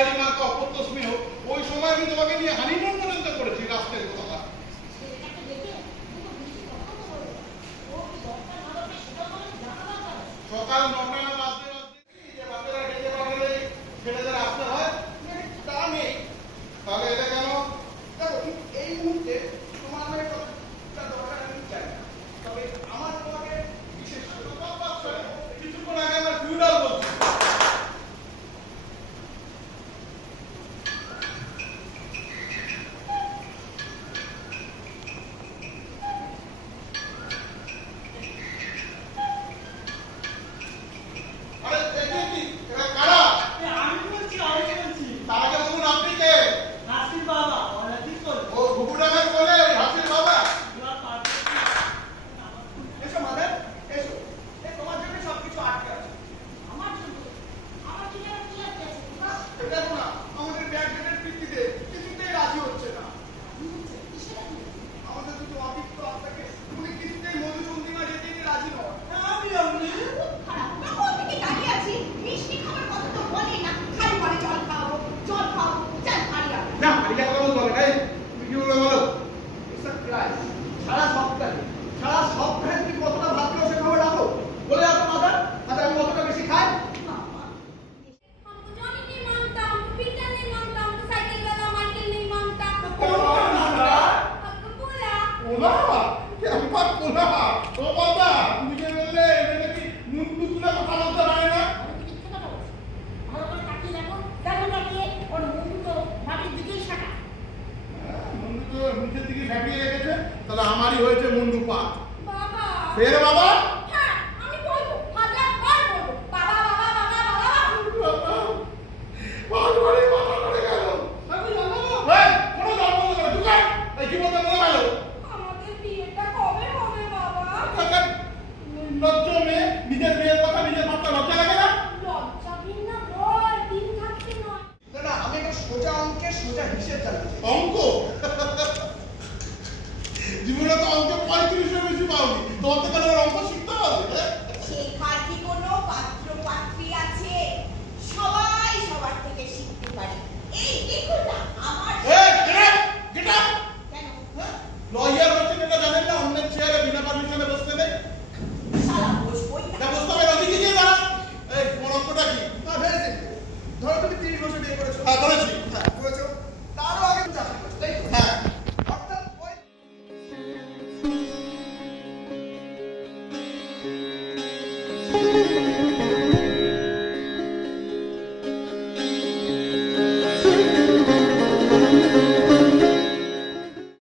বিহারি মার্কা অপত্য স্নেহ, ওই সময় আমি তোমাকে নিয়ে হানিমুন পর্যন্ত করেছি রাস্তার কথা। সকাল 9টা না বাজতে যে বাচ্চারা ডেকে পাঠালে ছেলেদের আসতে হয় তা নেই। তাহলে এটা কেন? দেখো এই মুহূর্তে তোমার আমি একটা দরকার আমি চাই না, তবে আমার তোমাকে বিশেষ কিছুক্ষণ আগে আমার ফিউনাল বলছি। আমারই হয়েছে মুন্ডু পা। ফের বাবা